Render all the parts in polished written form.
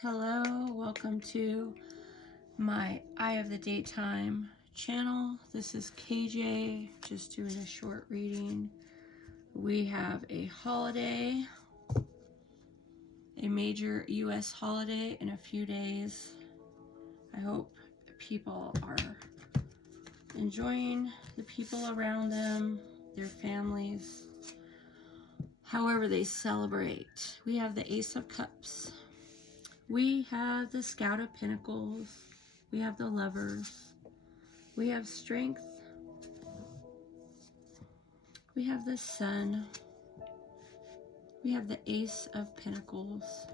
Hello, welcome to my Eye of the Daytime channel. This is KJ, just doing a short reading. We have a holiday, a major US holiday in a few days. I hope people are enjoying the people around them, their families, however they celebrate. We have the Ace of Cups. We have the Scout of Pentacles. We have the Lovers. We have Strength. We have the Sun. We have the Ace of Pentacles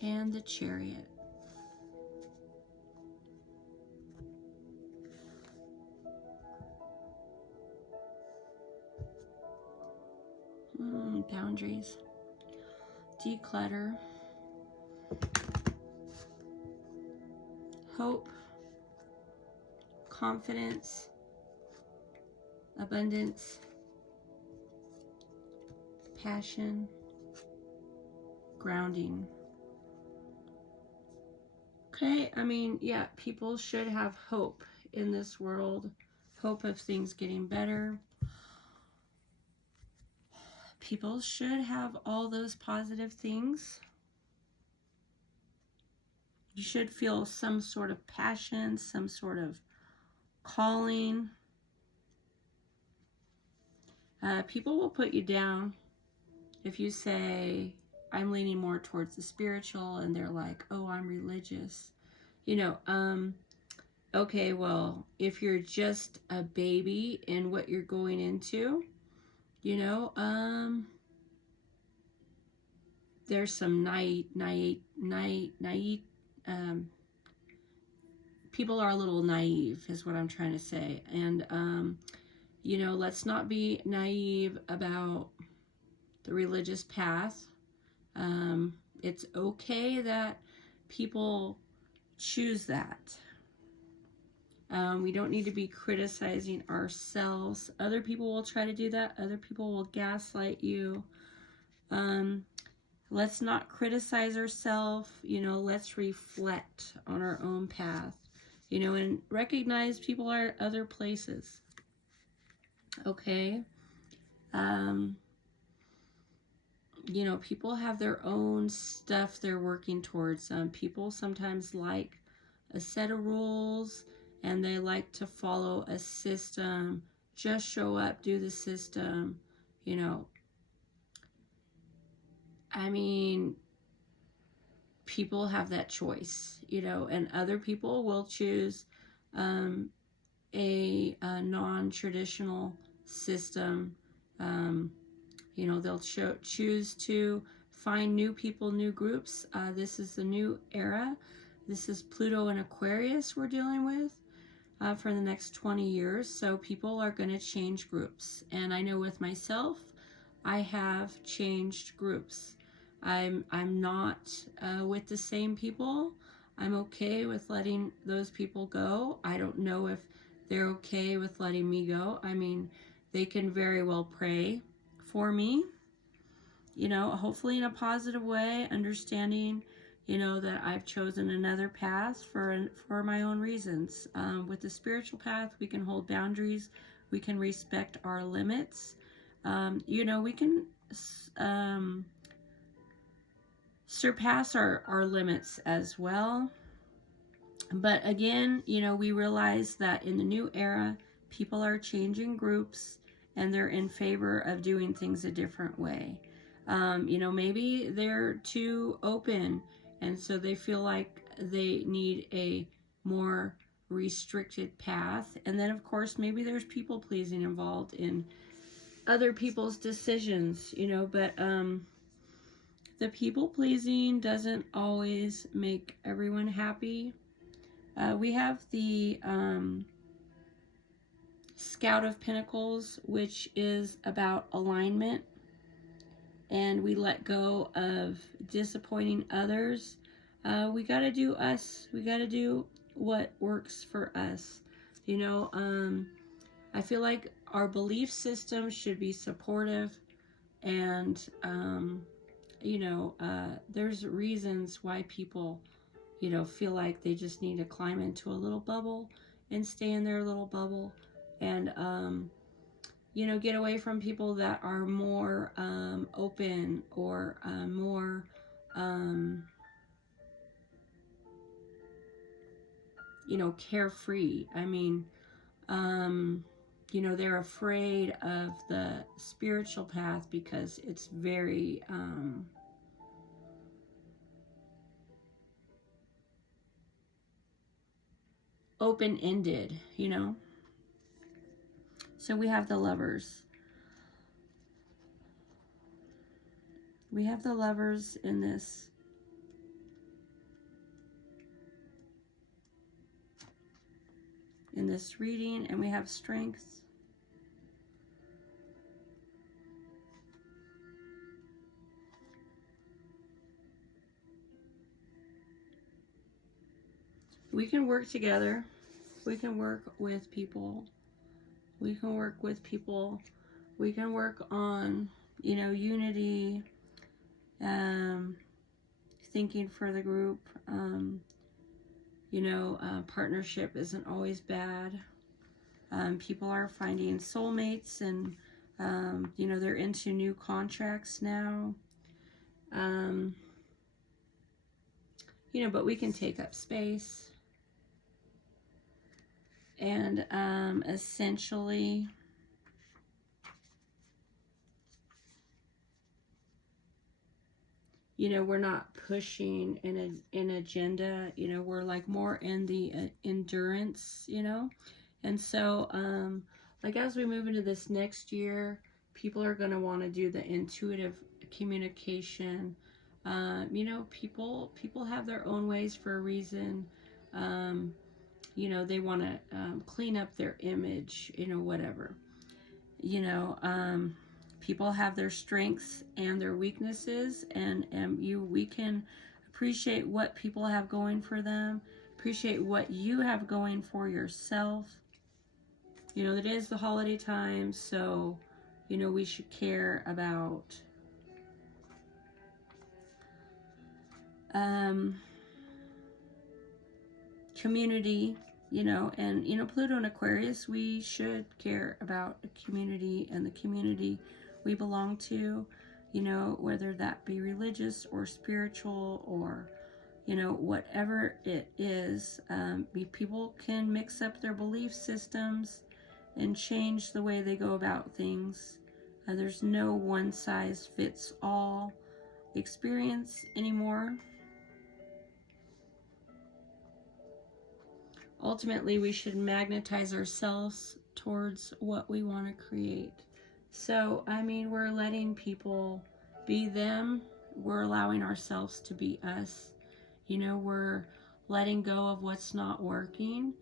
and the Chariot. Boundaries. Declutter. Hope. Confidence. Abundance. Passion. Grounding. Okay, yeah, people should have hope in this world. Hope of things getting better. People should have all those positive things. You should feel some sort of passion, some sort of calling. People will put you down if you say, I'm leaning more towards the spiritual, and they're like, oh, I'm religious. Okay, well, if you're just a baby in what you're going into, there's some naive people are a little naive is what I'm trying to say. And, let's not be naive about the religious path. It's okay that people choose that. We don't need to be criticizing ourselves. Other people will try to do that. Other people will gaslight you. Let's not criticize ourselves. Let's reflect on our own path, and recognize people are other places. Okay. People have their own stuff they're working towards. People sometimes like a set of rules, and they like to follow a system. Just show up, do the system, people have that choice, and other people will choose a non-traditional system. They'll choose to find new people, new groups. This is the new era. This is Pluto and Aquarius we're dealing with for the next 20 years. So people are going to change groups. And I know with myself, I have changed groups. I'm not with the same people. I'm okay with letting those people go. I don't know if they're okay with letting me go. They can very well pray for me, hopefully in a positive way, understanding, that I've chosen another path for my own reasons. With the spiritual path, we can hold boundaries. We can respect our limits. We can surpass our limits as well. But again, we realize that in the new era, people are changing groups, and they're in favor of doing things a different way. Maybe they're too open, and so they feel like they need a more restricted path. And then, of course, maybe there's people pleasing involved in other people's decisions, but the people pleasing doesn't always make everyone happy. We have the Scout of Pentacles, which is about alignment, and we let go of disappointing others. We got to do us. We got to do what works for us. I feel like our belief system should be supportive and there's reasons why people, feel like they just need to climb into a little bubble and stay in their little bubble, and, get away from people that are more open, or more, carefree. I mean, they're afraid of the spiritual path because it's very, open-ended, So we have the Lovers. We have the Lovers in this. In this reading, and we have Strength. We can work together. We can work with people. We can work with people. We can work on, unity, thinking for the group. Partnership isn't always bad. People are finding soulmates, and, they're into new contracts now. But we can take up space. And essentially, we're not pushing an agenda. We're like more in the endurance, And so, like as we move into this next year, people are going to want to do the intuitive communication. People have their own ways for a reason. They want to clean up their image, whatever. People have their strengths and their weaknesses, and we can appreciate what people have going for them, appreciate what you have going for yourself. It is the holiday time, so, we should care about community, and, Pluto and Aquarius, we should care about a community and the community we belong to, whether that be religious or spiritual or, whatever it is. People can mix up their belief systems and change the way they go about things. There's no one size fits all experience anymore. Ultimately, we should magnetize ourselves towards what we want to create. So, we're letting people be them. We're allowing ourselves to be us. We're letting go of what's not working.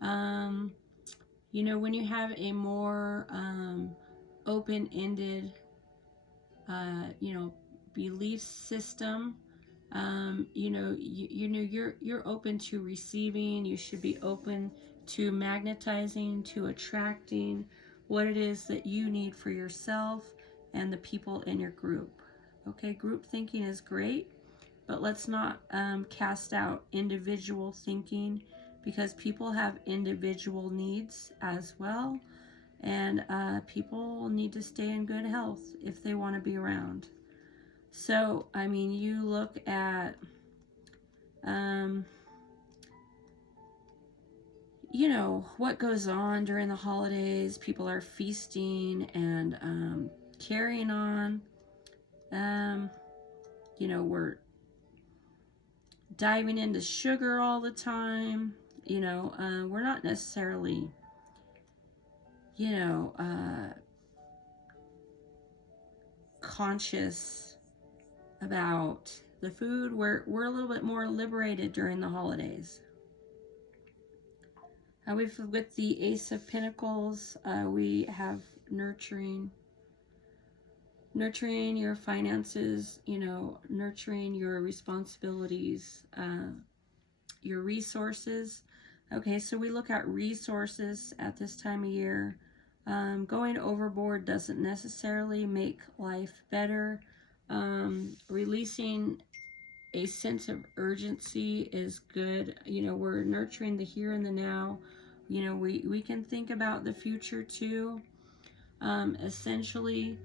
When you have a more open-ended, belief system, you're open to receiving. You should be open to magnetizing, to attracting what it is that you need for yourself and the people in your group. Okay, group thinking is great, but let's not cast out individual thinking, because people have individual needs as well, and people need to stay in good health if they want to be around. So, you look at, what goes on during the holidays. People are feasting and carrying on. We're diving into sugar all the time. We're not necessarily, conscious about the food. We're a little bit more liberated during the holidays. With the Ace of Pentacles, we have nurturing your finances, nurturing your responsibilities, your resources. Okay, so we look at resources at this time of year. Going overboard doesn't necessarily make life better. Releasing a sense of urgency is good. You know, we're nurturing the here and the now. You know, we can think about the future too. Essentially,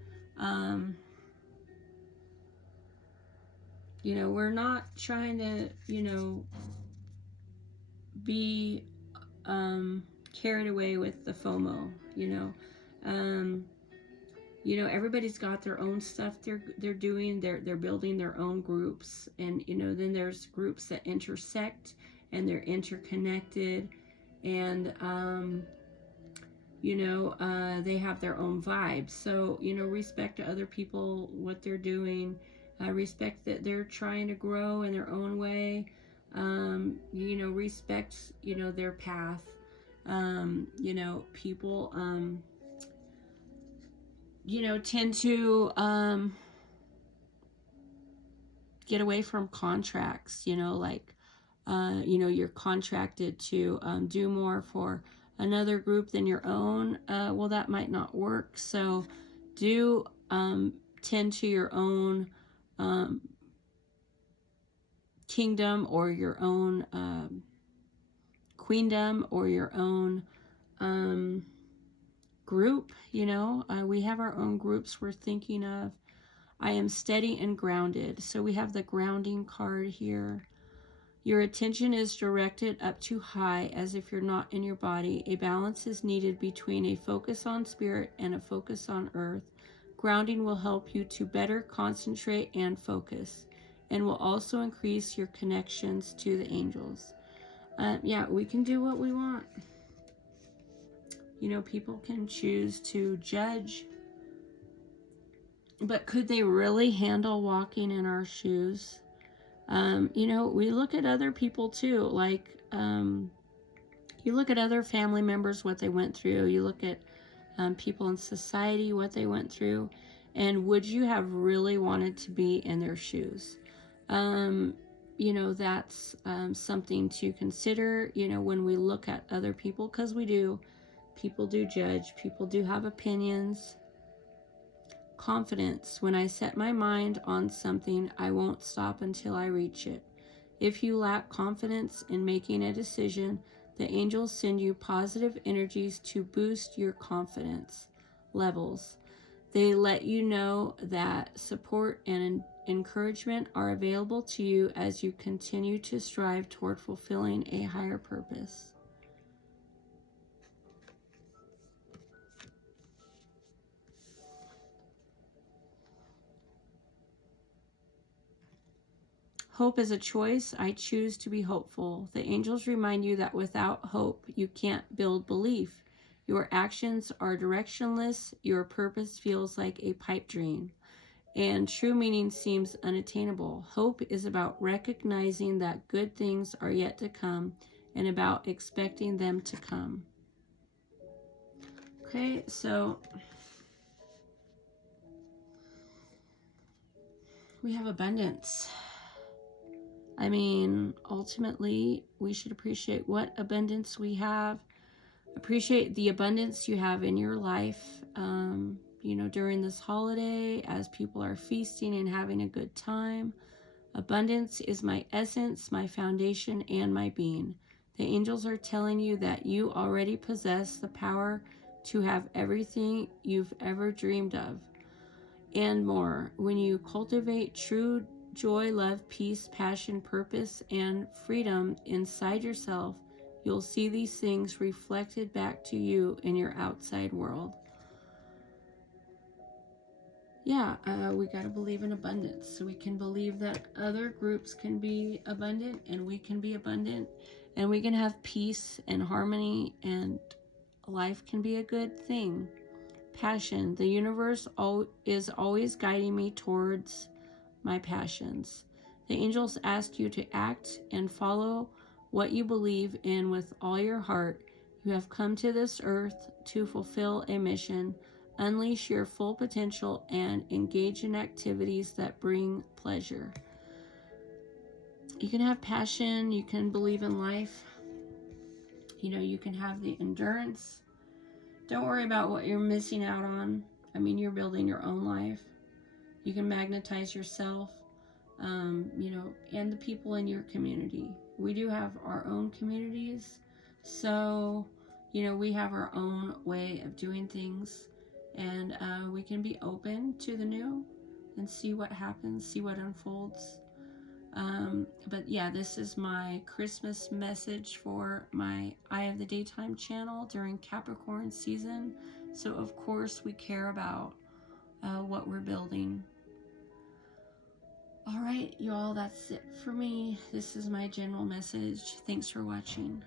you know, we're not trying to, you know, be carried away with the FOMO, you know. You know, everybody's got their own stuff they're doing. They're building their own groups, and you know, then there's groups that intersect and they're interconnected, and you know, they have their own vibes. So you know, respect to other people, what they're doing. Respect that they're trying to grow in their own way. You know, respect, you know, their path. You know, people you know, tend to get away from contracts, you know, like, you know, you're contracted to do more for another group than your own. Well, that might not work. So do tend to your own kingdom, or your own queendom, or your own group. You know, we have our own groups we're thinking of. I am steady and grounded. So we have the grounding card here. Your attention is directed up too high, as if you're not in your body. A balance is needed between a focus on spirit and a focus on earth. Grounding will help you to better concentrate and focus, and will also increase your connections to the angels. Yeah, we can do what we want. You know, people can choose to judge, but could they really handle walking in our shoes? You know, we look at other people too. Like, you look at other family members, what they went through. You look at people in society, what they went through. And would you have really wanted to be in their shoes? You know, that's something to consider, you know, when we look at other people, because we do. People do judge. People do have opinions. Confidence. When I set my mind on something, I won't stop until I reach it. If you lack confidence in making a decision, the angels send you positive energies to boost your confidence levels. They let you know that support and encouragement are available to you as you continue to strive toward fulfilling a higher purpose. Hope is a choice. I choose to be hopeful. The angels remind you that without hope, you can't build belief. Your actions are directionless. Your purpose feels like a pipe dream, and true meaning seems unattainable. Hope is about recognizing that good things are yet to come, and about expecting them to come. Okay, so we have abundance. I mean, ultimately, we should appreciate what abundance we have. Appreciate the abundance you have in your life, you know, during this holiday, as people are feasting and having a good time. Abundance is my essence, my foundation, and my being. The angels are telling you that you already possess the power to have everything you've ever dreamed of, and more. When you cultivate true joy, love, peace, passion, purpose, and freedom inside yourself, you'll see these things reflected back to you in your outside world. Yeah, we got to believe in abundance. So we can believe that other groups can be abundant, and we can be abundant, and we can have peace and harmony, and life can be a good thing. Passion. The universe is always guiding me towards my passions. The angels ask you to act and follow what you believe in with all your heart. You have come to this earth to fulfill a mission. Unleash your full potential and engage in activities that bring pleasure. You can have passion, you can believe in life, you know, you can have the endurance. Don't worry about what you're missing out on. I mean, you're building your own life. You can magnetize yourself, you know, and the people in your community. We do have our own communities, so, you know, we have our own way of doing things, and we can be open to the new and see what happens, see what unfolds. But yeah, this is my Christmas message for my Eye of the Daytime channel during Capricorn season. So of course we care about what we're building. All right, y'all, that's it for me. This is my general message. Thanks for watching.